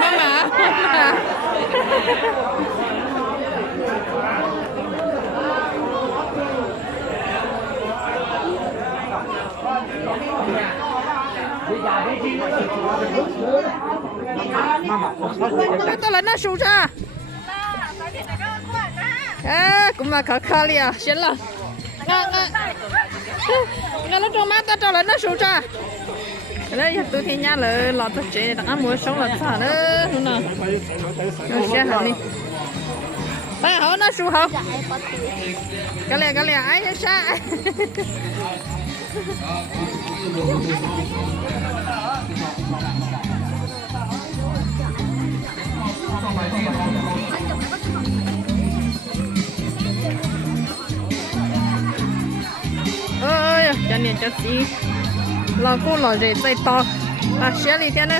Mama. Tôi là nó sụt ra. Cũng mà khó liền, xịn là. Nó trong mắt ta cho là nó sụt ra. Đấy, tôi thì nhà là lọt thật chế đang mua sống là sao nữa, đúng không? Nó sẽ hẳn đi. Đây hả nó sụt hả? Cái này ai nó xa. Ơi, cho nên cho gì? Lò cô lò rể tay to. Xe đi theo nữa.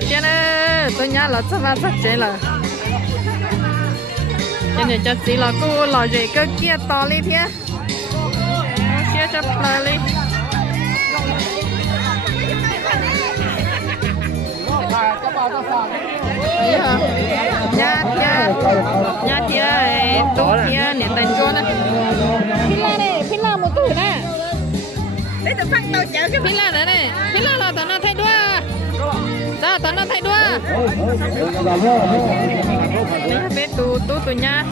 Xe nữa, tôi nhớ là sắp vào sắp chế là. Cho nên cho gì là cô lò rể cơ kia to đi theo. Xe cho plờ đi. Nhà tia tốt tia nè tay cho nè pin la một tuổi nè đấy tụi phát tao chở cái pin la này pin la là tao nó thay đua sao tao nó thay đua đấy bé tụi nhà